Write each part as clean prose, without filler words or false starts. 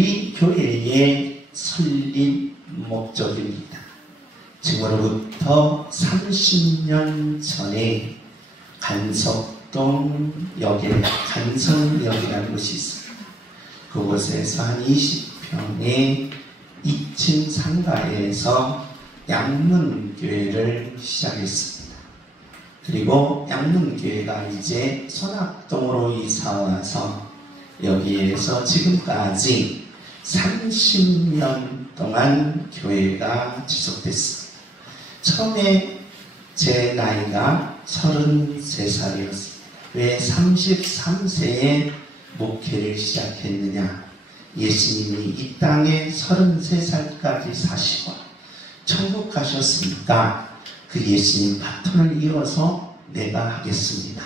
우리 교회의 설립 목적입니다. 지금으로부터 30년 전에 간석동역에 간성역이라는 곳이 있습니다. 그곳에서 한 20평의 2층 상가에서 양문교회를 시작했습니다. 그리고 양문교회가 이제 손학동으로 이사와서 여기에서 지금까지 30년 동안 교회가 지속됐습니다. 처음에 제 나이가 33살이었습니다. 왜 33세에 목회를 시작했느냐? 예수님이 이 땅에 33살까지 사시고 천국 가셨으니까 그 예수님 바톤을 이어서 내가 하겠습니다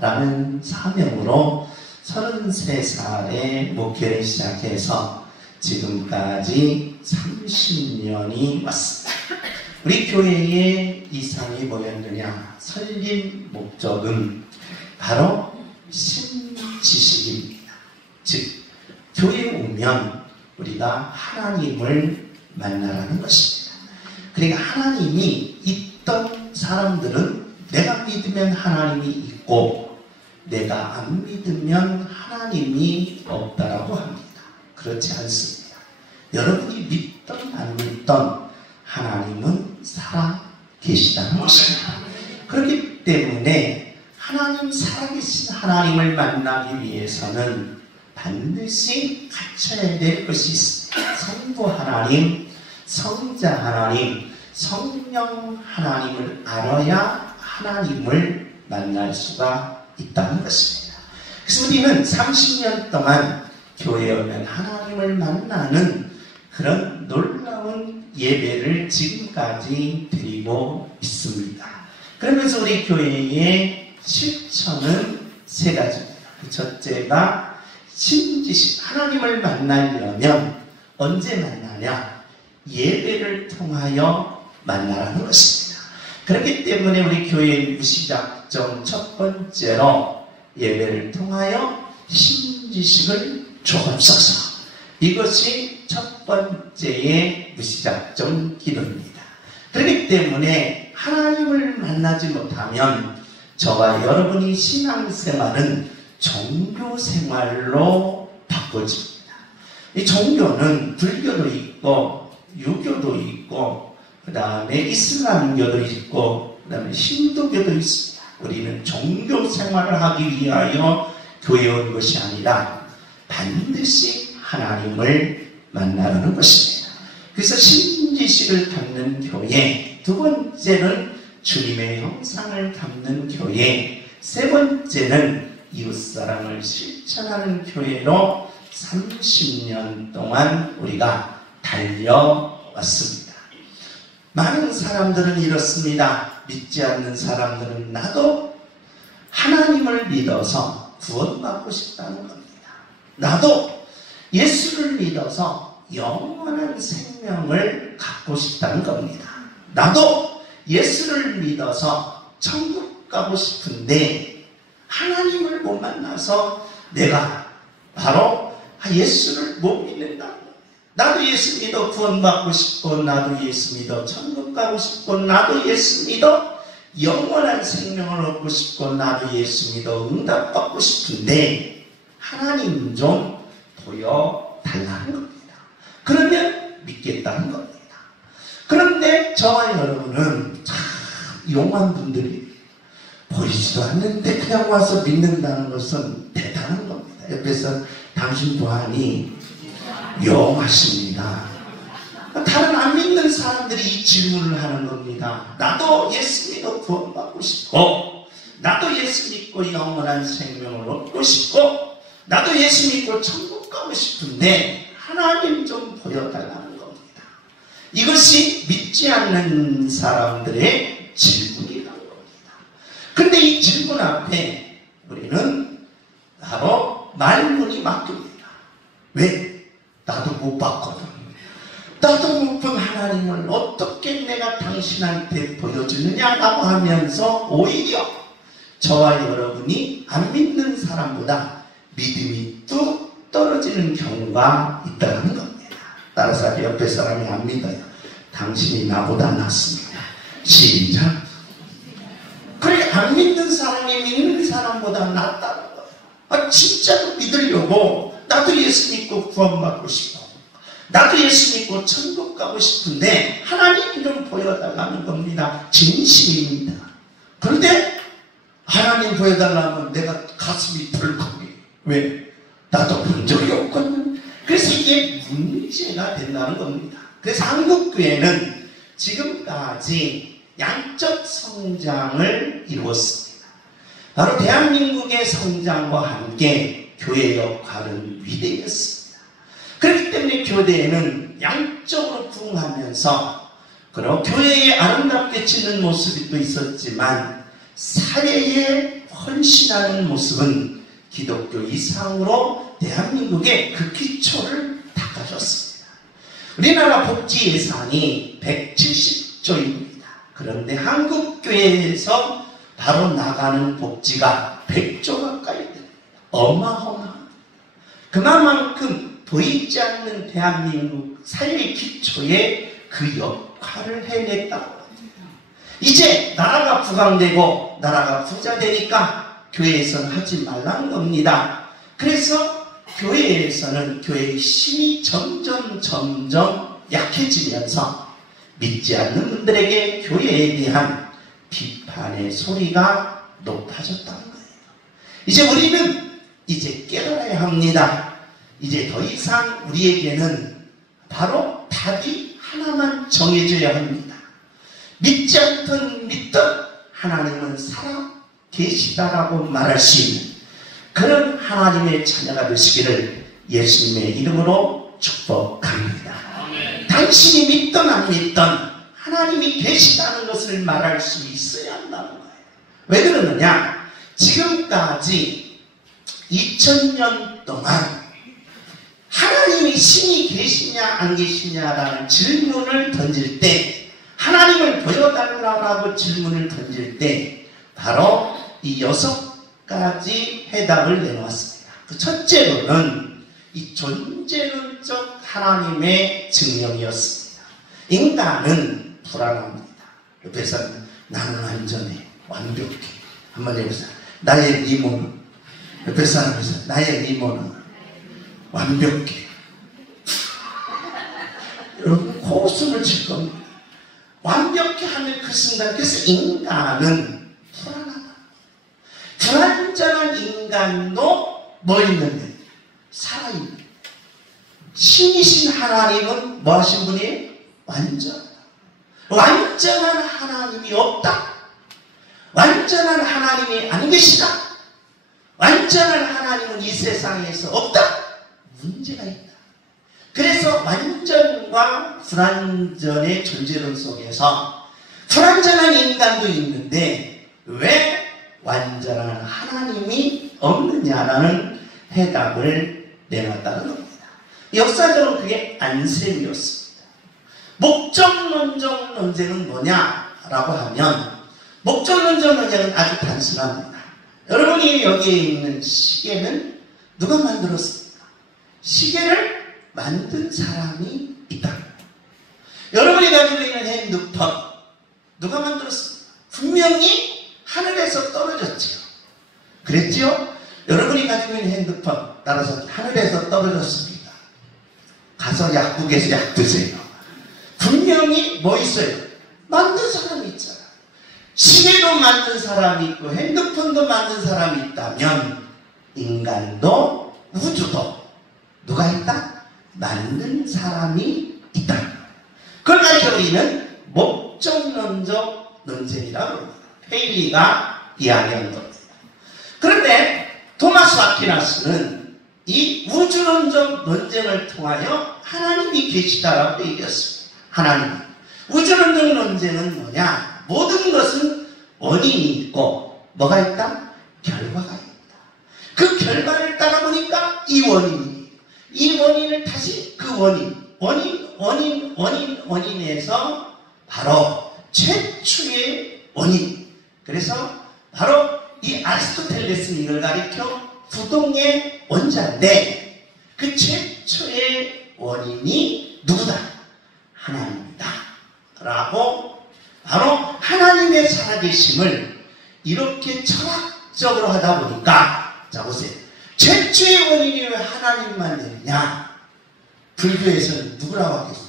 라는 사명으로 33살에 목회를 시작해서 지금까지 30년이 왔습니다. 우리 교회의 이상이 뭐였느냐? 설립 목적은 바로 신지식입니다. 즉 교회에 오면 우리가 하나님을 만나라는 것입니다. 그러니까 하나님이 있던 사람들은 내가 믿으면 하나님이 있고 내가 안 믿으면 하나님이 없다라고 합니다. 그렇지 않습니다. 여러분이 믿던 안 믿던 하나님은 살아 계시다는 것입니다. 그렇기 때문에 하나님 살아계신 하나님을 만나기 위해서는 반드시 갖춰야 될 것이 있습니다. 성부 하나님, 성자 하나님, 성령 하나님을 알아야 하나님을 만날 수가 있다는 것입니다. 그래서 우리는 30년 동안 교회에 오면 하나님을 만나는 그런 놀라운 예배를 지금까지 드리고 있습니다. 그러면서 우리 교회의 실천은 세 가지입니다. 첫째가 신지식, 하나님을 만나려면 언제 만나냐? 예배를 통하여 만나라는 것입니다. 그렇기 때문에 우리 교회의 무시작정 첫 번째로 예배를 통하여 신지식을 주옵소서. 이것이 첫 번째의 무시작정 기도입니다. 그렇기 때문에 하나님을 만나지 못하면 저와 여러분이 신앙생활은 종교생활로 바꿔집니다. 이 종교는 불교도 있고 유교도 있고 그 다음에 이슬람교도 있고 그 다음에 힌두교도 있습니다. 우리는 종교생활을 하기 위하여 교회에 온 것이 아니라 반드시 하나님을 만나는 것입니다. 그래서 신지식을 담는 교회, 두 번째는 주님의 형상을 담는 교회, 세 번째는 이웃사랑을 실천하는 교회로 30년 동안 우리가 달려왔습니다. 많은 사람들은 이렇습니다. 믿지 않는 사람들은 나도 하나님을 믿어서 구원받고 싶다는 겁니다. 나도 예수를 믿어서 영원한 생명을 갖고 싶다는 겁니다. 나도 예수를 믿어서 천국 가고 싶은데 하나님을 못 만나서 내가 바로 예수를 못 믿는다. 나도 예수 믿어 구원받고 싶고 나도 예수 믿어 천국 가고 싶고 나도 예수 믿어 영원한 생명을 얻고 싶고 나도 예수 믿어 응답받고 싶은데 하나님 좀 보여달라는 겁니다. 그러면 믿겠다는 겁니다. 그런데 저와 여러분은 참 용한 분들이 보이지도 않는데 그냥 와서 믿는다는 것은 대단한 겁니다. 옆에서 당신 보아하니 용하십니다. 다른 안 믿는 사람들이 이 질문을 하는 겁니다. 나도 예수 믿어 구원받고 싶고 나도 예수 믿고 영원한 생명을 얻고 싶고 나도 예수 믿고 천국 가고 싶은데 하나님 좀 보여달라는 겁니다. 이것이 믿지 않는 사람들의 질문이라는 겁니다. 그런데 이 질문 앞에 우리는 바로 말문이 막힙니다. 왜? 나도 못 봤거든. 나도 못 본 하나님을 어떻게 내가 당신한테 보여주느냐라고 하면서 오히려 저와 여러분이 안 믿는 사람보다 믿음이 뚝 떨어지는 경우가 있다는 겁니다. 따라서 옆에 사람이 안 믿어요. 당신이 나보다 낫습니다. 시작. 그렇게 안 믿는 사람이 믿는 사람보다 낫다는 거예요. 진짜로 믿으려고 나도 예수 믿고 구원받고 싶어. 나도 예수 믿고 천국 가고 싶은데 하나님 좀 보여달라는 겁니다. 진심입니다. 그런데 하나님 보여달라면 내가 가슴이 덜컥해. 왜? 나도 본 적이 없거든. 그래서 이게 문제가 된다는 겁니다. 그래서 한국교회는 지금까지 양적 성장을 이루었습니다. 바로 대한민국의 성장과 함께 교회 역할은 위대했습니다. 그렇기 때문에 교대에는 양적으로 부흥하면서 그리고 교회에 아름답게 지는 모습이 또 있었지만 사회에 헌신하는 모습은 기독교 이상으로 대한민국의 그 기초를 닦아줬습니다. 우리나라 복지 예산이 170조입니다. 그런데 한국교회에서 바로 나가는 복지가 100조 가까이 됩니다. 어마어마합니다. 그만큼 보이지 않는 대한민국 사회의 기초에 그 역할을 해냈다고 합니다. 이제 나라가 부강되고 나라가 부자 되니까 교회에서는 하지 말라는 겁니다. 그래서 교회에서는 교회의 힘이 점점 약해지면서 믿지 않는 분들에게 교회에 대한 비판의 소리가 높아졌다는 거예요. 이제 우리는 깨달아야 합니다. 이제 더 이상 우리에게는 바로 답이 하나만 정해져야 합니다. 믿지 않든 믿든 하나님은 살아 계시다라고 말할 수 있는 그런 하나님의 자녀가 되시기를 예수님의 이름으로 축복합니다. 아멘. 당신이 믿든 안 믿든 하나님이 계시다는 것을 말할 수 있어야 한다는 거예요. 왜 그러느냐? 지금까지 2000년 동안 하나님이 신이 계시냐 안 계시냐라는 질문을 던질 때, 하나님을 보여달라고 질문을 던질 때 바로 이 6가지 해답을 내놓았습니다. 그 첫째로는 이 존재론적 하나님의 증명이었습니다. 인간은 불안합니다. 옆에서 나는 안전해, 완벽해. 한번 해보세요. 나의 미모는, 옆에 사람에서 나의 미모는 완벽해. 여러분 코웃음을 칠 겁니다. 완벽해 하는 그 순간, 그래서 인간은 불안하다. 불완전한 인간도 뭐 있는데? 살아있는. 신이신 하나님은 뭐 하신 분이에요? 완전하다. 완전한 하나님이 없다. 완전한 하나님이 안 계시다. 완전한 하나님은 이 세상에서 없다. 문제가 있다. 그래서 완전과 불완전의 존재론 속에서 불완전한 인간도 있는데 왜 완전한 하나님이 없느냐라는 해답을 내놨다는 겁니다. 역사적으로 그게 안셈이었습니다. 목적론적 논쟁은 뭐냐라고 하면, 목적론적 논쟁은 아주 단순합니다. 여러분이 여기에 있는 시계는 누가 만들었습니까? 시계를 만든 사람이 있다. 여러분이 가지고 있는 핸드폰 누가 만들었습니까? 분명히 하늘에서 떨어졌죠. 그랬죠? 여러분이 가지고 있는 핸드폰 따라서 하늘에서 떨어졌습니다. 가서 약국에서 약 드세요. 분명히 뭐 있어요? 만든 사람이 있잖아요. 시계도 만든 사람이 있고 핸드폰도 만든 사람이 있다면 인간도 우주도 누가 있다? 만든 사람이 있다. 그걸 가지고 우리는 목적론적 논쟁이라고 합니다. 헤일리가 이야기하는 겁니다. 그런데 토마스 아퀴나스는 이 우주론적 논쟁을 통하여 하나님이 계시다라고 얘기했습니다. 하나님. 우주론적 논쟁은 뭐냐? 모든 것은 원인이 있고 뭐가 있다? 결과가 있다. 그 결과를 따라보니까 이 원인을 다시 그 원인에서 바로 최초의 원인. 그래서 바로 이 아리스토텔레스는 이걸 가리켜 부동의 원자인데, 그 최초의 원인이 누구다? 하나님이다. 라고 바로 하나님의 살아계심을 이렇게 철학적으로 하다 보니까, 자 보세요. 최초의 원인이 왜 하나님만 되느냐? 불교에서는 누구라고 하겠어요?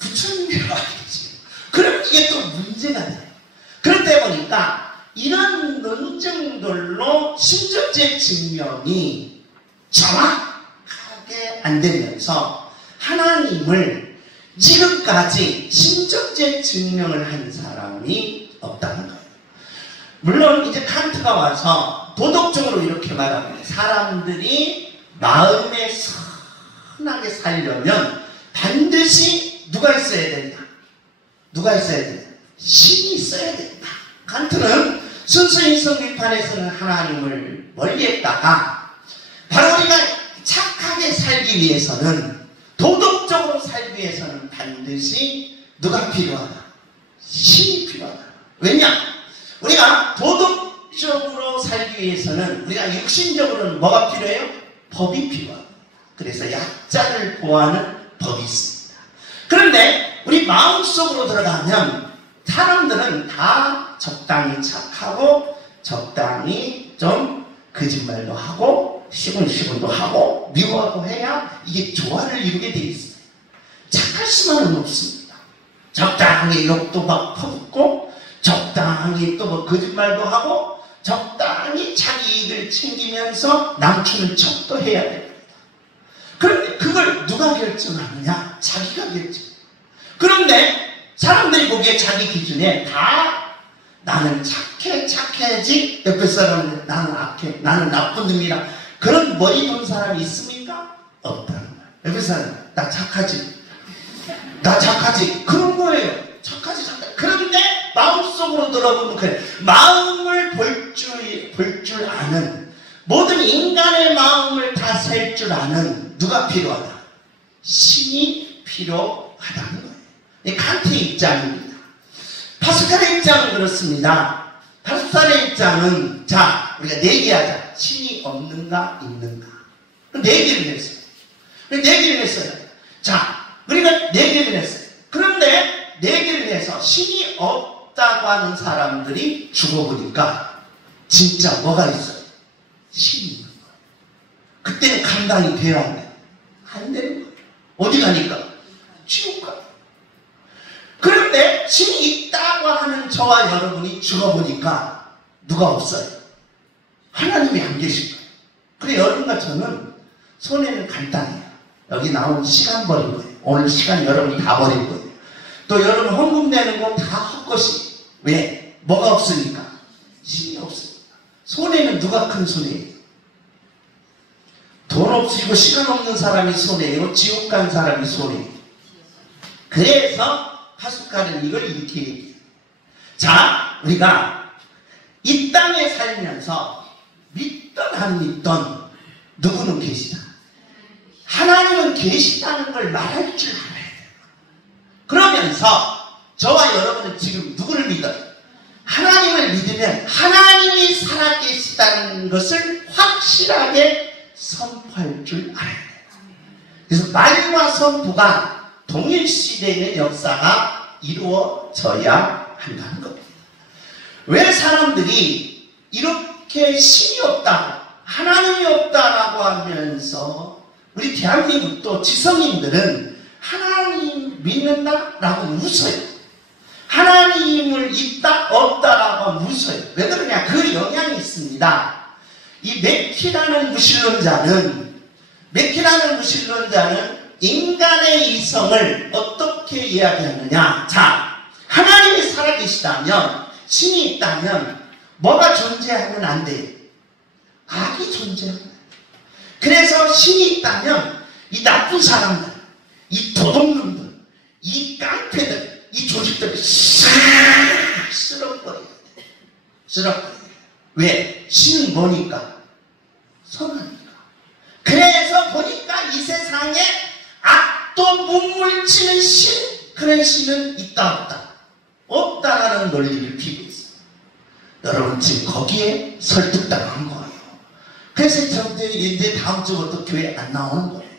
부처님이라고 하겠죠. 그럼 이게 또 문제가 돼요. 그렇다 보니까 이런 논증들로 신적죄 증명이 정확하게 안 되면서 하나님을 지금까지 신적죄 증명을 한 사람이 없다는 거예요. 물론 이제 칸트가 와서 도덕적으로 이렇게 말합니다. 사람들이 마음에 선하게 살려면 반드시 누가 있어야 된다? 누가 있어야 된다? 신이 있어야 된다. 칸트는 순수인 성비판에서는 하나님을 멀리했다가 바로 우리가 착하게 살기 위해서는, 도덕적으로 살기 위해서는 반드시 누가 필요하다? 신이 필요하다. 왜냐? 우리가 도덕적으로 살기 위해서는, 우리가 육신적으로는 뭐가 필요해요? 법이 필요하다. 그래서 약자를 보호하는 법이 있습니다. 그런데 우리 마음속으로 들어가면 사람들은 다 적당히 착하고 적당히 좀 거짓말도 하고 시군시군도 하고 미워하고 해야 이게 조화를 이루게 되어 있어요. 착할 수만은 없습니다. 적당히 욕도 막 퍼붓고 적당히 또 뭐 거짓말도 하고 적당히 자기 이익을 챙기면서 남추는 척도 해야 됩니다. 그런데 그걸 누가 결정하느냐? 자기가 결정. 그런데 사람들이 보기에 자기 기준에 다 나는 착해야지, 옆에 사람은 나는 악해, 나는 나쁜 놈이라, 그런 머리 돈 사람이 있습니까? 없다는 거예요. 옆에 사람은 나 착하지, 나 착하지, 그런 거예요. 착하지. 그런데 마음속으로 들어보면 그래. 마음을 볼 줄 아는, 모든 인간의 마음을 다 셀 줄 아는 누가 필요하다? 신이 필요하다는 거예요. 이 칸트의 입장입니다. 파스칼의 입장은 그렇습니다. 파스칼의 입장은, 자, 우리가 내기하자. 신이 없는가 있는가. 내기를 했어요. 내기를 했어요. 자, 우리가 내기를 했어요. 그런데 내기를 해서 신이 없다고 하는 사람들이 죽어보니까 진짜 뭐가 있어요? 신이 있는 거예요. 그때는 감당이 돼야 하네. 안 되는 거예요. 어디 가니까? 지옥 가요. 그런데 신이 있다고 하는 저와 여러분이 죽어보니까 누가 없어요? 하나님이 안 계신 거예요. 그래, 여러분과 저는 손해는 간단해요. 여기 나온 시간 버린 거예요. 오늘 시간 여러분이 다 버린 거예요. 또 여러분 헌금 내는 거 다 헛것이. 왜? 뭐가 없으니까? 신이 없으니까. 손해는 누가 큰 손해예요? 돈 없이고 시간 없는 사람이 손해예요? 지옥 간 사람이 손해예요? 그래서 파스칼은 이걸 이렇게 얘기해요. 자, 우리가 이 땅에 살면서 믿던 안 믿던 누구는 계시다. 하나님은 계시다는 걸 말할 줄 알아야 돼요. 그러면서 저와 여러분은 지금 누구를 믿어요? 하나님을 믿으면 하나님이 살아계시다는 것을 확실하게 선포할 줄 알아야 돼요. 그래서 말과 선포가 동일시대의 역사가 이루어져야 한다는 겁니다. 왜 사람들이 이렇게 신이 없다, 하나님이 없다라고 하면서 우리 대한민국도 지성인들은 하나님 믿는다라고 웃어요. 하나님을 있다 없다라고 하면 웃어요. 왜 그러냐? 그 영향이 있습니다. 이 맥키라는 무신론자는 인간의 이성을 어떻게 이야기하느냐? 자, 하나님이 살아계시다면, 신이 있다면 뭐가 존재하면 안 돼요? 악이 존재하면 안 돼요. 그래서 신이 있다면 이 나쁜 사람들, 이 도둑놈들, 이 깡패들, 이 조직들이 싹 쓸어버려야 돼. 쓸어버려야 돼. 왜? 신은 뭐니까? 선하니까. 그래서 보니까 이 세상에 악도 문물치는 신, 그런 신은 있다 없다? 없다라는 논리를 피고 있어요. 여러분 지금 거기에 설득당한 거예요. 그래서 저들이 이제 다음 주부터 교회 안 나오는 거예요.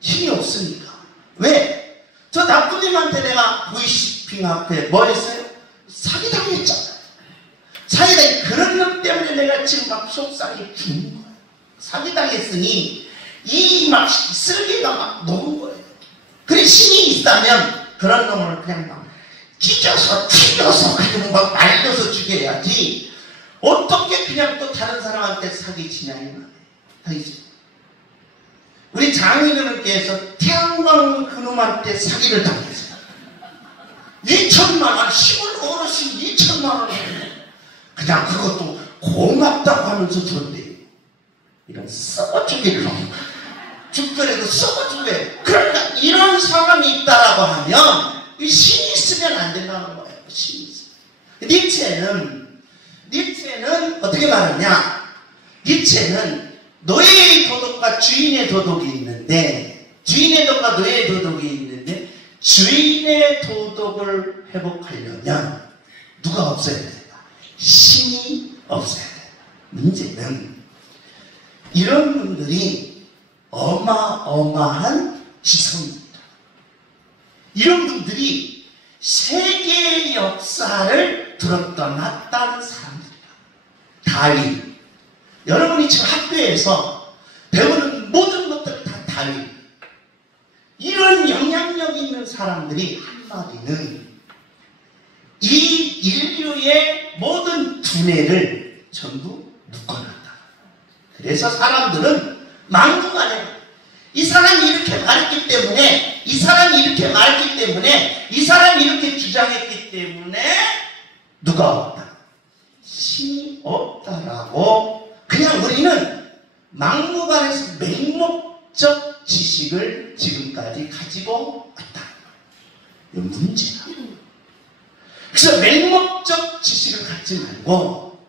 힘이 없으니까. 왜? 저 나쁜 님한테 내가 보이시핑 앞에 뭐 했어요? 사기당했잖아요. 사기당해. 그런 것 때문에 내가 지금 막 속상해 죽는 거예요. 사기당했으니 이 막 쓸개가 막 녹은 거예요. 그래, 신이 있다면 그런 놈을 그냥 막 찢어서 튀겨서 그냥 막 말려서 죽여야지. 어떻게 그냥 또 다른 사람한테 사기치냐 이 말이에요. 우리 장인어른께서 태양광 그놈한테 사기를 당했어요. 2천만 원, 시골 어르신 2천만 원. 그냥 그것도 고맙다고 하면서 줬대요. 이런 썩어주기를 죽더라도 썩어주게. 그러니까 이런 사람이 있다라고 하면 이 신이 있으면 안 된다는 거예요. 신이 있으면. 니체는 어떻게 말하냐? 니체는 노예의 도덕과 주인의 도덕이 있는데, 주인의 도덕과 노예의 도덕이 있는데, 주인의 도덕을 회복하려면 누가 없어야 된다? 신이 없어야 된다. 문제는 이런 분들이 어마어마한 지성입니다. 이런 분들이 세계의 역사를 들었던 놨다는 사람들이다. 다윈. 여러분이 지금 학교에서 배우는 모든 것들이 다 다윈. 이런 영향력 있는 사람들이 한마디는 이 인류의 모든 두뇌를 전부 묶어놨다. 그래서 사람들은 막무가내 이 사람이 이렇게 말했기 때문에, 이 사람이 이렇게 말했기 때문에, 이 사람이 이렇게 주장했기 때문에 누가 없다? 신이 없다라고 그냥 우리는 막무가내에서 맹목적 지식을 지금까지 가지고 왔다. 이건 문제다. 그래서 맹목적 지식을 갖지 말고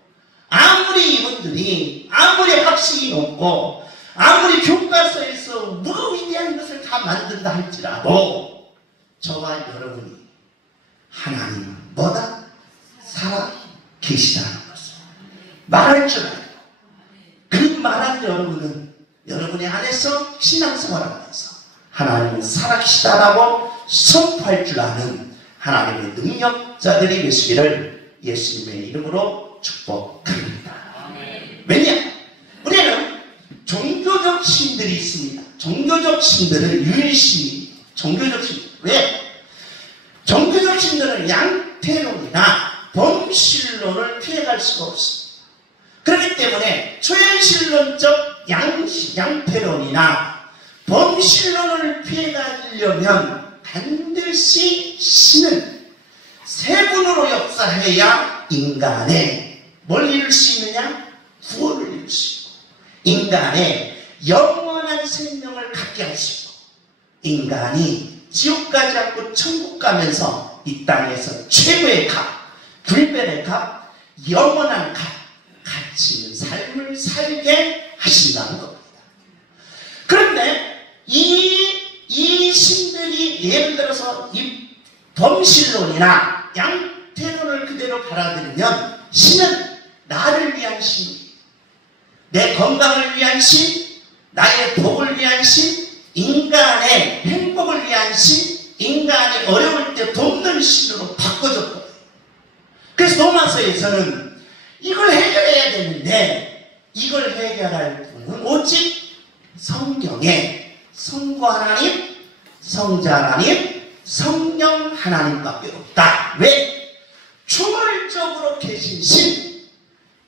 아무리 이분들이 아무리 학식이 높고 아무리 교과서에서 뭐 위대한 것을 다 만든다 할지라도 저와 여러분이 하나님은 뭐다? 살아 계시다는 것을 말할 줄 알고, 그 말한 여러분은 여러분의 안에서 신앙생활 안에서 하나님은 살아 계시다라고 선포할 줄 아는 하나님의 능력자들이 되시기를 예수님의 이름으로 축복합니다. 왜냐? 우리는 종교적 신들이 있습니다. 종교적 신들은 유일신이 종교적 신. 왜? 종교적 신들은 양태론이나 범신론을 피해갈 수가 없습니다. 그렇기 때문에 초현실론적 양태론이나 범신론을 피해가려면 반드시 신은 세 분으로 역사해야 인간의 뭘 이룰 수 있느냐? 구원을 이룰 수 있고, 인간의 영원한 생명을 갖게 할 수 있고, 인간이 지옥 가지 않고 천국 가면서 이 땅에서 최고의 값, 불변의 값, 영원한 값, 가치 있는 삶을 살게 하신다는 겁니다. 그런데 이 신들이 예를 들어서 이 범신론이나 양태론을 그대로 받아들이면 신은 나를 위한 신, 내 건강을 위한 신, 나의 복을 위한 신, 인간의 행복을 위한 신, 인간이 어려울 때 돕는 신으로 바꿔줬거든요. 그래서 로마서에서는 이걸 해결해야 되는데 이걸 해결할 분은 오직 성경에 성부 하나님, 성자 하나님, 성령 하나님밖에 없다. 왜? 초월적으로 계신 신,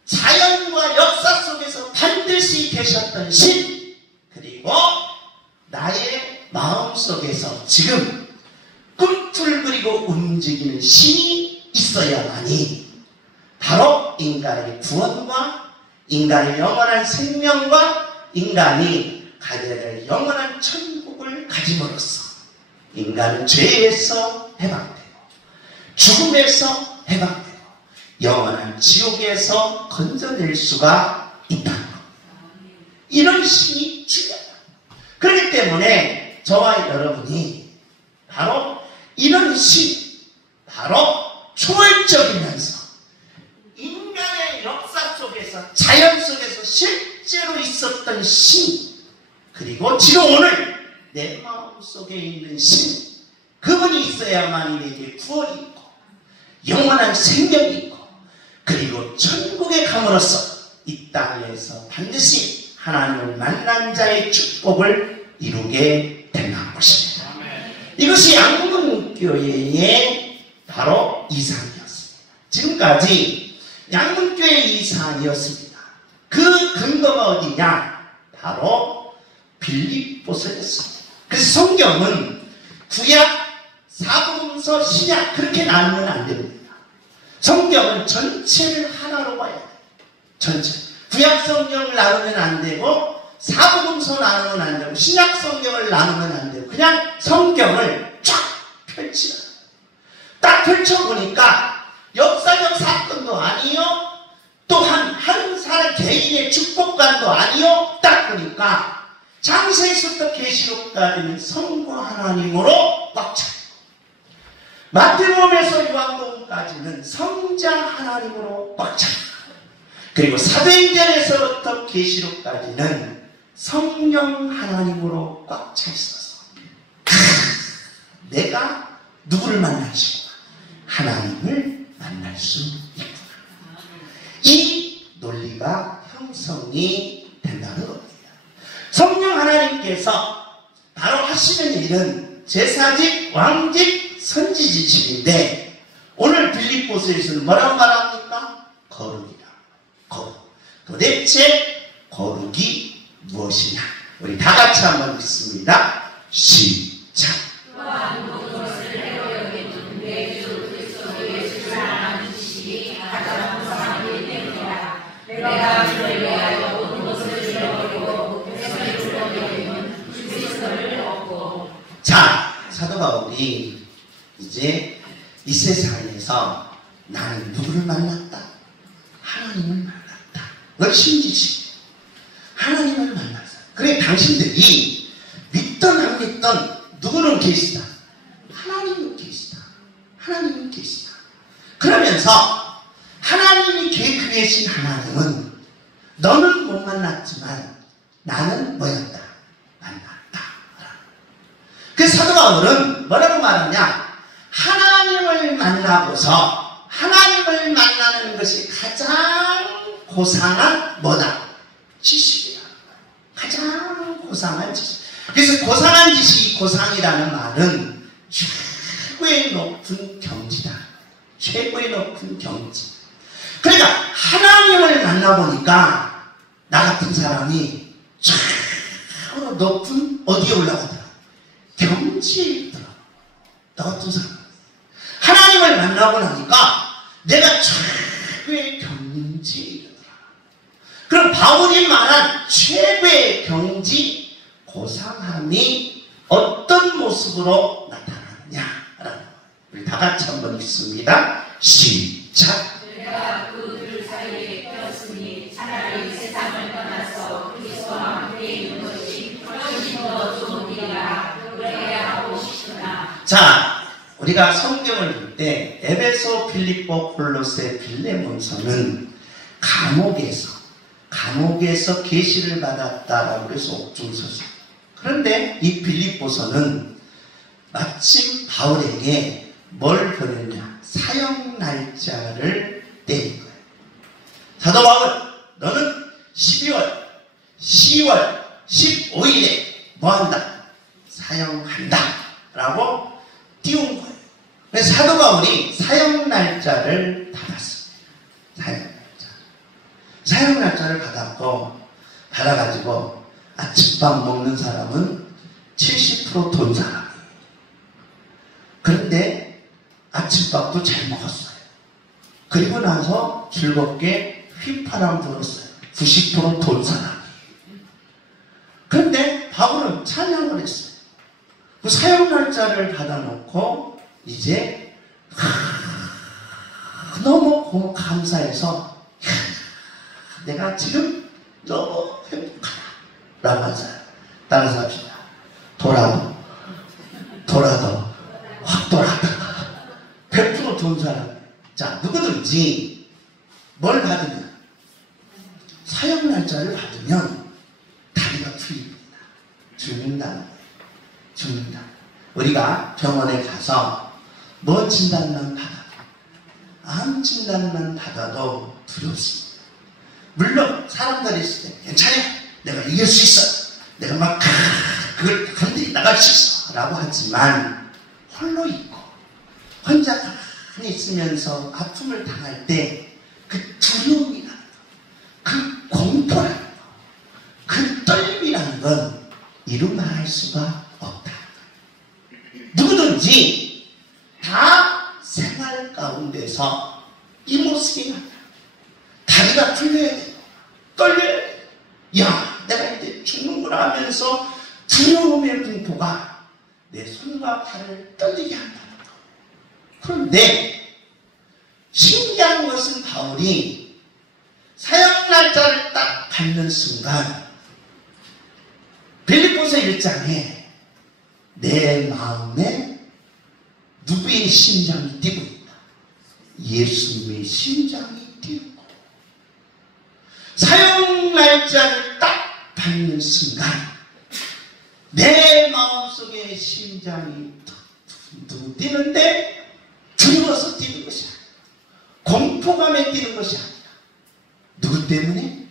자연과 역사 속에서 반드시 계셨던 신, 그리고 나의 마음 속에서 지금 꿈틀거리고 움직이는 신이 있어야만이 바로 인간의 구원과 인간의 영원한 생명과 인간이 가져야 될 영원한 천국을 가짐으로써 인간은 죄에서 해방되고 죽음에서 해방되고 영원한 지옥에서 건져낼 수가 있다는 것. 이런 신이 중요하다. 그렇기 때문에 저와 여러분이 바로 이런 신, 바로 초월적이면서 인간의 역사 속에서 자연 속에서 실제로 있었던 신, 그리고 지금 오늘 내 마음속에 있는 신, 그분이 있어야만이 내게 구원이 있고 영원한 생명이 있고 그리고 천국에 감으로써 이 땅에서 반드시 하나님을 만난 자의 축복을 이루게 된다는 것입니다. 이것이 양문교회의 바로 이상이었습니다. 지금까지 양문교회의 이상이었습니다. 그 근거가 어디냐? 바로 빌립보서였습니다. 그래서 성경은 구약, 사복음서, 신약 그렇게 나누면 안 됩니다. 성경은 전체를 하나로 봐야 돼요. 전체. 구약 성경을 나누면 안 되고 사복음서 나누면 안 되고 신약 성경을 나누면 안 되고 그냥 성경을 쫙 펼치라. 딱 펼쳐보니까 역사적 사건도 아니요, 또한 한 사람 개인의 축복관도 아니요, 딱 보니까 창세에서부터 계시록까지는 성과 하나님으로 꽉 차. 마태복음에서 요한복음까지는 성자 하나님으로 꽉 차. 그리고 사도행전에서부터 계시록까지는 성령 하나님으로 꽉 차 있어서 내가 누구를 만나시고 하나님을 만날 수 있구나. 이 논리가 형성이 된다는 겁니다. 성령 하나님께서 바로 하시는 일은 제사직, 왕직, 선지지직인데 오늘 빌립보서에서는 뭐라고 말합니까? 거룩이다. 거룩. 도대체 거룩이 무엇이냐? 우리 다 같이 한번 읽습니다. 시작. 자, 사도 바울이 이제 이 세상에서 나는 누구를 만났다? 하나님을 만났다. 널 신지지. 하나님을 만났어. 그래, 당신들이 믿던 안 믿던 누구는 계시다? 하나님은 계시다. 하나님은 계시다. 그러면서 하나님이 계신 하나님은 너는 못 만났지만 나는 뭐였다? 만났다. 그래서 사도 바울은 뭐라고 말하냐? 하나님을 만나고서 하나님을 만나는 것이 가장 고상한 뭐다? 지식이다. 가장 고상한 지식. 그래서 고상한 지식이 고상이라는 말은 최고의 높은 경지다. 최고의 높은 경지. 그러니까 하나님을 만나보니까 나 같은 사람이 최고로 높은 어디에 올라가더라? 경지에 있더라. 나 같은 사람. 하나님을 만나고 나니까 내가 최고의 경지에 이르더라. 그럼 바울이 말한 최고의 경지, 고상함이 어떤 모습으로 나타나느냐라는 우리 다 같이 한번 읽습니다. 시작. 내가 그들 사이에 꼈으니 차라리 세상을 떠나서 그리스도와 함께 있는 것이 훨씬 더 좋은 일이라 그래야 하고 싶으나. 자, 우리가 성경을 볼 때 에베소, 빌립보, 골로새, 빌레몬서는 감옥에서 계시를 받았다라고 해서 옥중서서. 그런데 이 빌립보서는 마침 바울에게 뭘 보냈냐? 사형 날짜를 떼인 거예요. 사도 바울, 너는 12월, 10월, 15일에 뭐한다? 사형한다. 라고 띄운 거예요. 그래서 사도 바울이 사형 날짜를 받았습니다. 사형 날짜를 받아가지고 아침밥 먹는 사람은 70% 돈 사람이에요. 그런데 아침밥도 잘 먹었어요. 그리고 나서 즐겁게 휘파람 불었어요. 90% 돈 사람이에요. 그런데 바울은 찬양을 했어요. 그 사형 날짜를 받아놓고 이제 너무 감사해서 내가 지금 너무 행복하다 라고 한 사람. 다른 사람 합시다. 돌아도 확 돌아다. 100% 돈 사람. 자, 누구든지 뭘 받으면 사형 날짜를 받으면 죽는다. 우리가 병원에 가서 뭐 진단만 받아도, 암 진단만 받아도 두렵습니다. 물론 사람들이 있을 때 괜찮아, 내가 이길 수 있어, 내가 막 그걸 건드리 나갈 수 있어 라고 하지만, 홀로 있고 혼자 가만히 있으면서 아픔을 당할 때 그 두려움이라는 것, 그 공포라는 것, 그 떨림이라는 건 이루 말할 수가 없다. 누구든지 다 생활 가운데서 이 모습이 나타나. 다리가 풀려야 되고 떨려야 되고, 야, 내가 이제 죽는구나 하면서 두려움의 공포가 내 손과 발을 떨리게 한다는 것. 그런데 신기한 것은 바울이 사형날짜를 딱 받는 순간 빌립보서 1장에 내 마음에 누구의 심장이 뛰고 있다? 예수님의 심장이 뛰고, 사형날짜를 딱 받는 순간 내 마음속에 심장이 툭툭 뛰는데, 두려워서 뛰는 것이 아니라, 공포감에 뛰는 것이 아니라, 누구 때문에?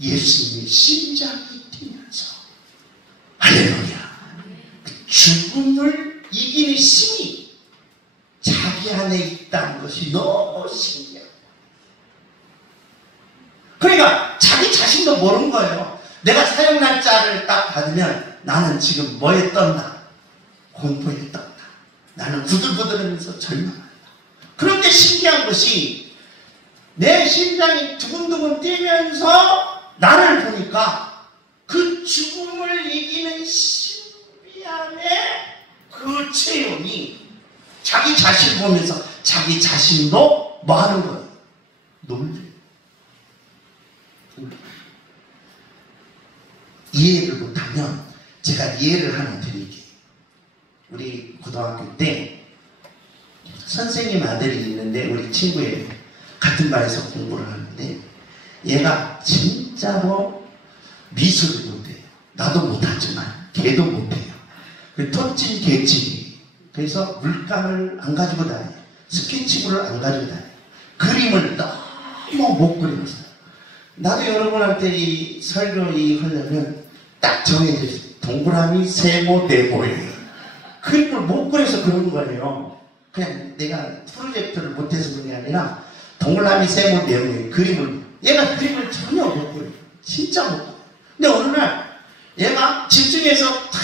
예수님의 심장이 뛰면서, 할렐루야, 그 죽음을 이기는 힘이 자기 안에 있다는 것이 너무 신기해요. 그러니까 자기 자신도 모르는 거예요. 내가 사형날짜를 딱 받으면 나는 지금 뭐에 떴나? 공포에 떴다. 나는 부들부들하면서 절망한다. 그런데 신기한 것이, 내 심장이 두근두근 뛰면서 나를 보니까 그 죽음을 이기는 신비함의 그 체험이, 자기 자신을 보면서 자기 자신도 뭐 하는 거예요? 놀래요. 이해를 못하면 제가 이해를 하나 드릴게요. 우리 고등학교 때 선생님 아들이 있는데, 우리 친구예요. 같은 반에서 공부를 하는데, 얘가 진짜로 미술을 못해요. 나도 못하지만 걔도 못해요. 톱질 개질. 그래서 물감을 안 가지고 다녀요. 스케치북을 안 가지고 다녀요. 그림을 너무 못 그려서. 나도 여러분한테 이 설교 하려면 딱 정해져, 동그라미, 세모, 네모예요. 그림을 못 그려서 그런 거예요. 그냥 내가 프로젝트를 못해서 그런 게 아니라 동그라미, 세모, 네모예요. 그림을, 얘가 그림을 전혀 못 그려요. 진짜 못 그려요. 근데 어느 날 얘가 집중해서 탁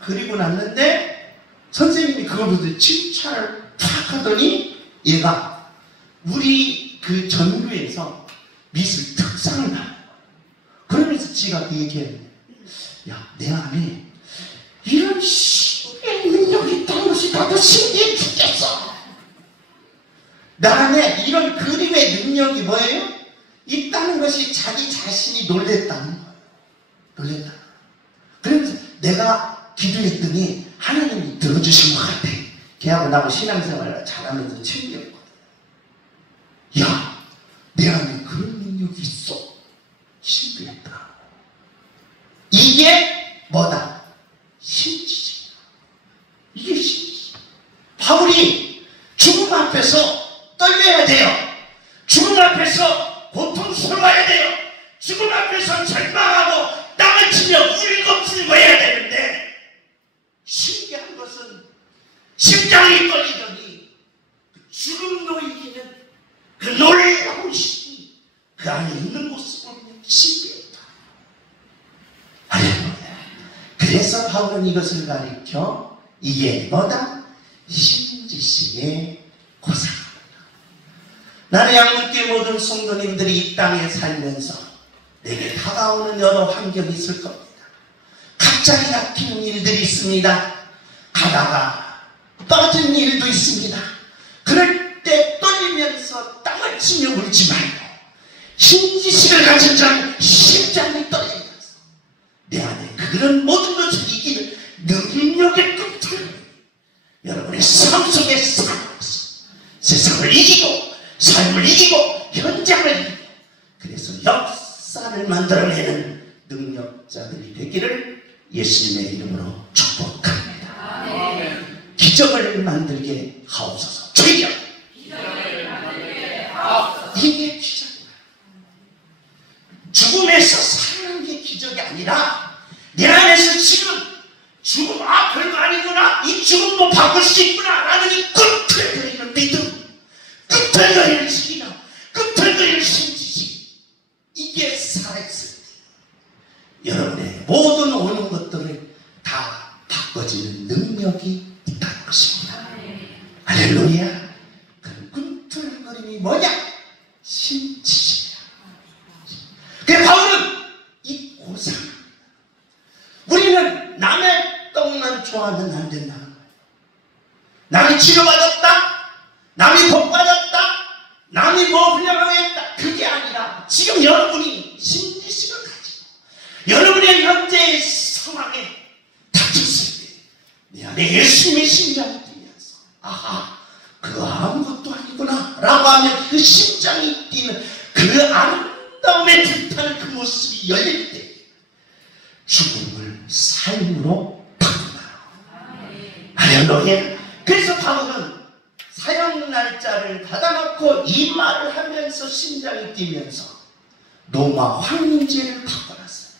그리고 났는데, 선생님이 그걸 보고 칭찬을 탁 하더니 얘가 우리 그 전교에서 미술 특상을 받아요. 그러면서 지가 그 얘기해요. 야, 내 안에 이런 신비의 능력이 있다는 것이 나도 신기해 죽겠어. 나 안에 이런 그림의 능력이 뭐예요? 있다는 것이 자기 자신이 놀랬다는 거예요. 놀랬다. 그러면서 내가 기도했더니 하나님이 들어주신 것 같아. 걔하고 나하고 신앙생활을 잘하면서 챙겼거든. 야, 내 안에 그런 능력이 있어. 신비했다. 이게 뭐다? 신지식. 이게 신지식. 바울이 죽음 앞에서 떨려야 돼요. 죽음 앞에서 고통스러워야 돼요. 죽음 앞에서 절망하고 땅을 치며 울고 해야 되는데, 신기한 것은 심장이 떨리더니 그 죽음도 이기는 그 놀라운 힘이 그 안에 있는 모습을 보면 신기했다. 할렐루야. 그래서 바울은 이것을 가리켜 이게 뭐다? 신지식의 고상합니다. 나는 양문교회 모든 성도님들이 이 땅에 살면서 내게 다가오는 여러 환경이 있을 겁니다. 갑자기 닥치는 일들이 있습니다. 가다가 떨어진 일도 있습니다. 그럴 때 떨리면서 땅을 치며 울지 말고, 신지식을 가진 자는 심장이 떨리면서 내 안에 그런 모든 것을 이기는 능력의 끝을 여러분의 삶 속에 살아서 세상을 이기고 삶을 이기고 현장을 이기고, 그래서 역사를 만들어내는 능력자들이 되기를 예수님의 이름으로 축복합니다. 기적을 만들게 하옵소서. 주여! 이게 기적이야. 죽음에서 사는 게 기적이 아니라 내 안에서 지금 죽음, 별거 아니구나, 이 죽음 뭐 바꿀 수 있구나 라는 이 꿈틀거리는 믿음, 꿈틀거리는 신이나 꿈틀거리는 신지식, 이게 살아있을 때 여러분의 모든 오는 것들을 다 바꿔지는 능력이 있다는 것입니다. 할렐루야. 그 꿈틀거림이 뭐냐? 신지식이야. 그래서 바울은 이 고상, 우리는 남의 떡만 좋아하면 안 된다는 거예요. 남이 치료받았다, 남이 복받았다, 남이 뭐 훌륭하게 했다, 그게 아니라 지금 여러분이 신지식을 가지고 여러분의 현재의 상황에 닥쳤을 때 내 안에 예수님의 심장이 뛰면서 아하, 그거 아무것도 아니구나 라고 하면 그 심장이 뛰는 그 아름다움에 불타는 그 모습이 열릴 때 죽음을 삶으로 바꾸나요. 할렐루야. 그래서 바울은 사형 날짜를 받아놓고 이 말을 하면서 심장이 뛰면서 로마 황제를 바꿔놨어요.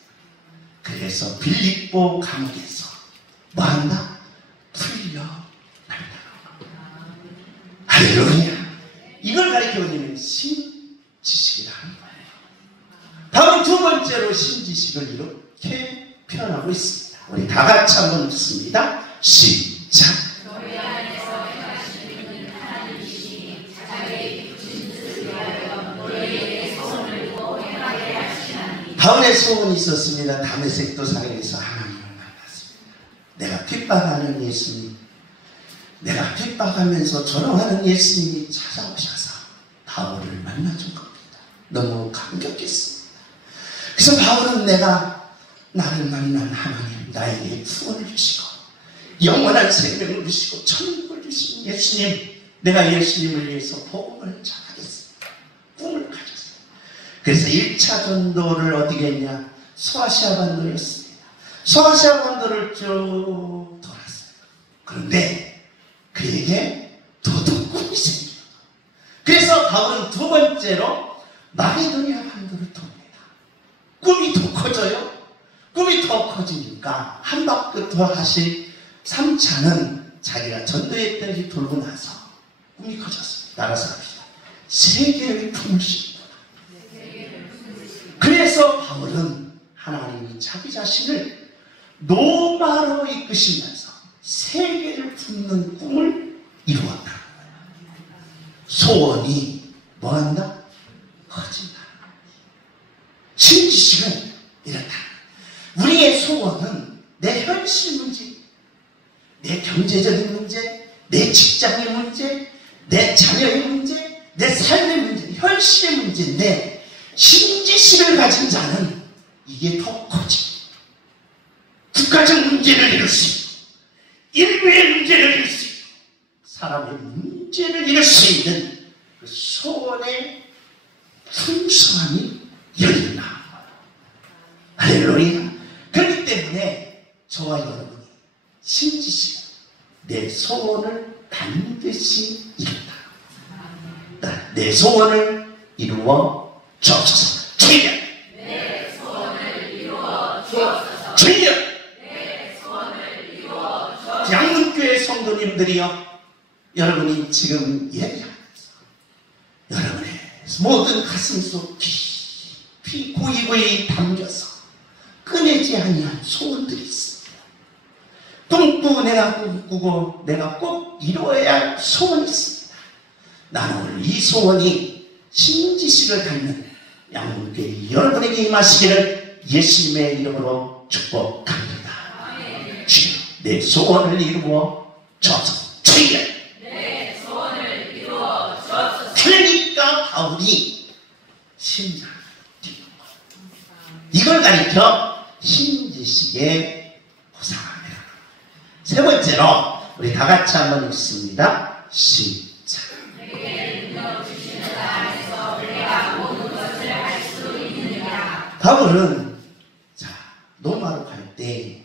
그래서 빌립보 감옥에서 뭐한다? 풀려난다. 할렐루야. 이걸 가르쳐주는 신지식이라는 거예요. 바로 두 번째로 신지식을 이렇게 표현하고 있습니다. 우리 다 같이 한번 읽습니다. 시작. 너희 안에서 행하시는 하나님이시니 자기의 주신 뜻을 위하여 너희에게 소원을 두고 행하게 하시나니. 바울의 소원이 있었습니다. 다메섹 도상에서 하나님을 만났습니다. 내가 핍박하는 예수님, 내가 핍박하면서 조롱하는 예수님이 찾아오셔서 바울을 만나준 겁니다. 너무 감격했습니다. 그래서 바울은 나를 만난 하나님, 나에게 구원을 주시고 영원한 생명을 주시고 천국을 주신 예수님, 내가 예수님을 위해서 복음을 전하겠습니다. 꿈을 가졌어요. 그래서 1차 전도를 어디게 했냐? 소아시아 반도였습니다. 소아시아 반도를 쭉 돌았어요. 그런데 그에게 더더욱 꿈이 생겨요. 그래서 바울은 두 번째로 마게도니아 반도를 돕니다. 꿈이 더 커져요. 꿈이 더 커지니까 한 바퀴 더 하실 3차는 자기가 전도의 때를 돌고 나서 꿈이 커졌습니다. 따라서 합시다. 세계의 품을 씌우다. 그래서 바울은 하나님이 자기 자신을 로마로 이끄시면서 세계를 품는 꿈을 이루었다는 거예요. 소원이 뭐한다? 커진다. 신지식은 이렇다. 우리의 소원은 내 현실 문제, 내 경제적인 문제, 내 직장의 문제, 내 자녀의 문제, 내 삶의 문제, 현실의 문제인데 신지식을 가진 자는 이게 더 커지고 국가적 문제를 이룰 수 있고 인류의 문제를 이룰 수 있고 사람의 문제를 이룰 수 있는 그 소원의 풍성함이 열린다. 할렐루야. 그렇기 때문에 저와 여러분이 신지식, 내 소원을 반드시 이룬다. 내 소원을 이루어 주옵소서. 주여! 내 소원을 이루어 주옵소서. 주여! 내 소원을 이루어 주옵소서. 양문교회 성도님들이여, 여러분이 지금 얘기하면서 여러분의 모든 가슴속 깊이 고이고이 담겨서 꺼내지 아니한 소원들이 있습니다. 내가 꿈꾸고 내가 꼭 이루어야 할 소원이 있습니다. 나는 오늘 이 소원이 신지식을 갖는 양문교회 여러분에게 임하시기를 예수님의 이름으로 축복합니다. 주여, 내 소원을 이루어 주옵소서. 주여! 내 소원을 이루어 주옵소서. 그러니까 바울이 심장을 뛰는 거예요. 이걸 가리켜 신지식의 고상함이라는 거예요. 세 번째로 우리 다 같이 한번 읽습니다. 시작. 내게 능력 주시는 자 안에서 내가 모든 것을 할 수 있느니라. 바울은 로마로 갈 때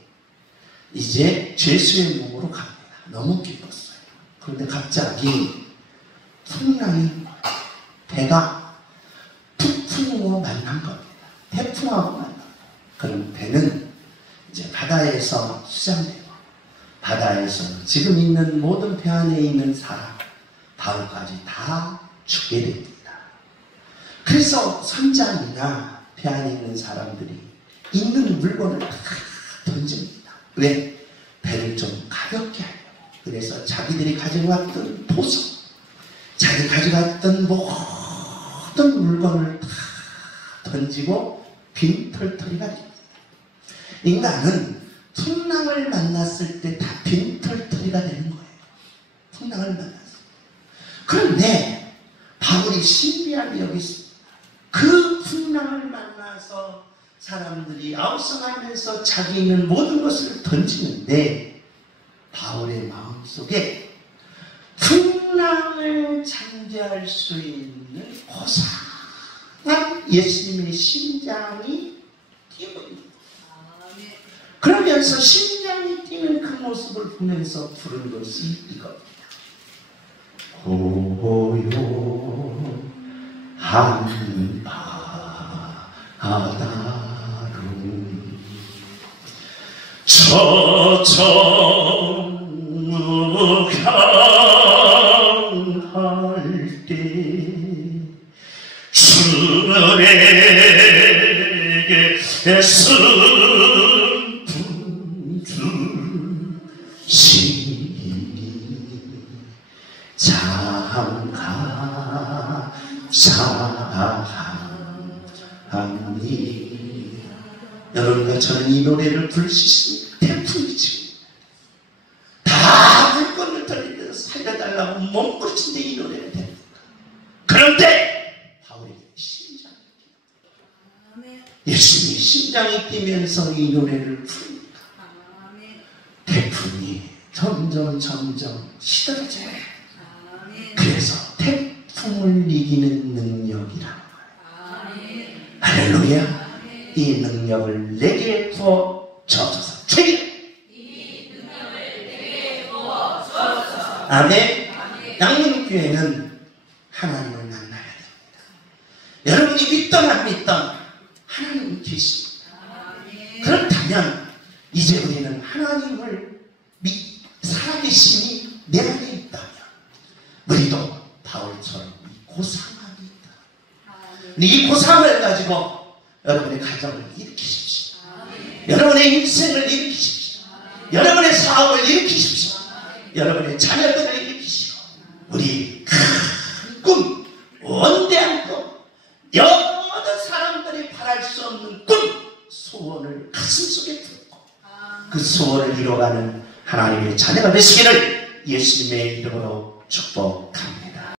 이제 죄수의 몸으로 갑니다. 너무 기뻤어요. 그런데 갑자기 풍랑이 배가 북풍으로 만난 겁니다. 태풍하고 만난 거예요. 그럼 배는 이제 바다에서 수장되고 바다에서 지금 있는 모든 배 안에 있는 사람 바울까지 다 죽게 됩니다. 그래서 선장이나 배 안에 있는 사람들이 있는 물건을 다 던집니다. 왜? 배를 좀 가볍게 하려고. 그래서 자기들이 가져왔던 보석, 자기 가져갔던 모든 물건을 다 던지고 빈털터리가 됩니다. 인간은 풍랑을 만났을 때 다 빈털터리가 되는 거예요. 풍랑을 만났을 때. 그런데 바울이 신비함이 여기 있습니다. 그 풍랑을 만나서 사람들이 아우성하면서 자기 있는 모든 것을 던지는데 바울의 마음속에 풍랑을 잠재할 수 있는 고상한 예수님의 심장이 뛰고 있는 거예요. 그러면서 심장이 뛰는 그 모습을 보면서 부른 것이 이겁니다. 고요한 바다로 저정할 때 주님에게 슬픈 주시니 참 감사합니다. 여러분과 저는 이 노래를 부를 수 있습니다. 태풍이 지금 다 물건을 돌리면서 살려달라고 몸부림치는데 이 노래를 됩니다. 그런데 바울의 심장이 뛰어 예수님이 심장이 뛰면서 이 노래를 부릅니다. 태풍이 점점 시들어져요. 그래서 태풍을 이기는 능력이라는 거예요. 할렐루야. 이 능력을 내게 부어 주옵소서. 아멘. 양문교회는 하나님을 만나야 됩니다. 여러분이 믿던 안 믿던 하나님은 계십니다. 그렇다면 이제 우리는 하나님을 살아계심이 내 안에 있다면 우리도 바울처럼 이 고상함이 있다. 이 고상을 가지고 여러분의 가정을 일으키십시오. 여러분의 인생을 일으키십시오. 여러분의 사업을 일으키십시오. 여러분의 자녀들을 일으키시고 우리 큰 꿈, 원대한 꿈, 여러 사람들이 바랄 수 없는 꿈, 소원을 가슴속에 품고 그 소원을 이뤄가는 하나님의 자녀가 되시기를 예수님의 이름으로 축복합니다.